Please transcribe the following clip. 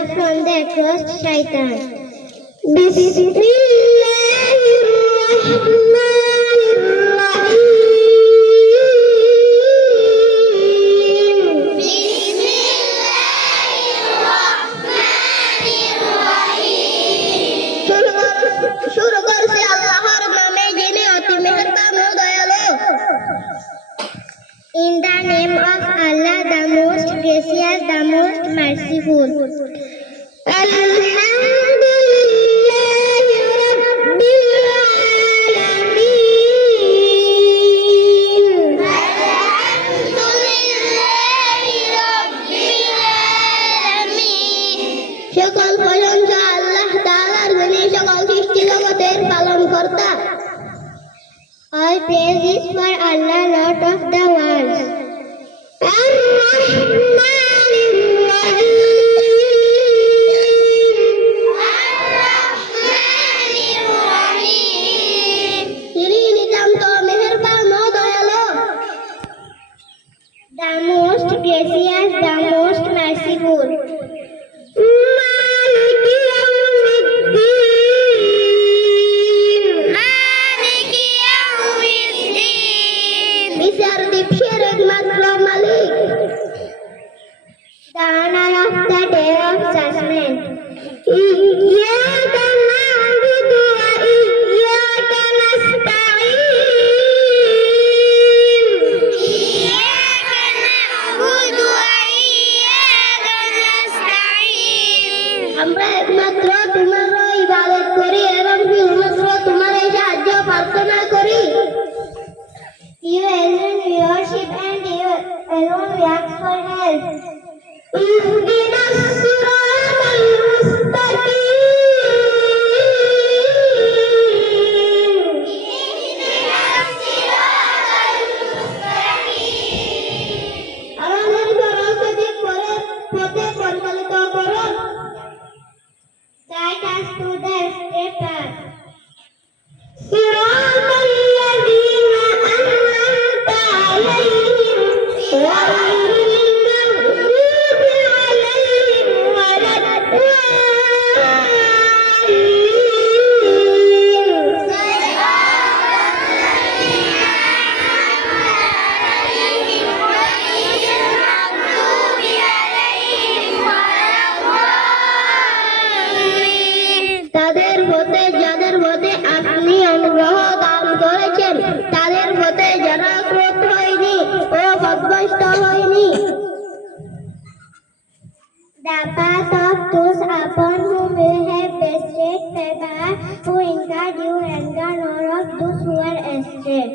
Allah from the accursed shaitan. Bismillahirrahmanirrahim. শুরু করছি আল্লাহর নামে যিনি অতি মেহেরবান ও দয়ালু। In the name of Allah, the most gracious, the most merciful. Alhamdulillahi Rabbil Alamin. Alhamdulillahi Rabbil Alamin. সকল প্রশংসা আল্লাহ তাআলার যিনি সকল সৃষ্টি জগতের পালনকর্তা। All praise is for Allah, Lord of the world. তিনি নিতান্ত মেহেরবান ও দয়ালু। The most gracious, the most merciful. বিচার দিবসের একমাত্র মালিক। The honor of the day of judgment. ইয়্যাকা না'বুদু ওয়া ইয়্যাকা নাস্তাঈন। ইয়্যাকা না'বুদু ওয়া ইয়্যাকা নাস্তাঈন। আমরা একমাত্র তোমারই ইবাদত করি এবং শুধুমাত্র তোমারই সাহায্য প্রার্থনা করি। You alone we worship and you alone we ask for help. اهدنا الصراط المستقيم. আমাদের সঠিক পথে পরিচালিত করুন। Guide us to the straight path. صراط الذين أنعمت عليهم غير المغضوب عليهم ولا তাদের পথে যাদের পথে আপনি অনুগ্রহ দান করেছেন, তাদের পথে যারা ক্রোধ হয়নি ও পথভ্রষ্ট হয়নি। The path of those upon whom you have bestowed favor, who incurred your anger, nor of those who are astray.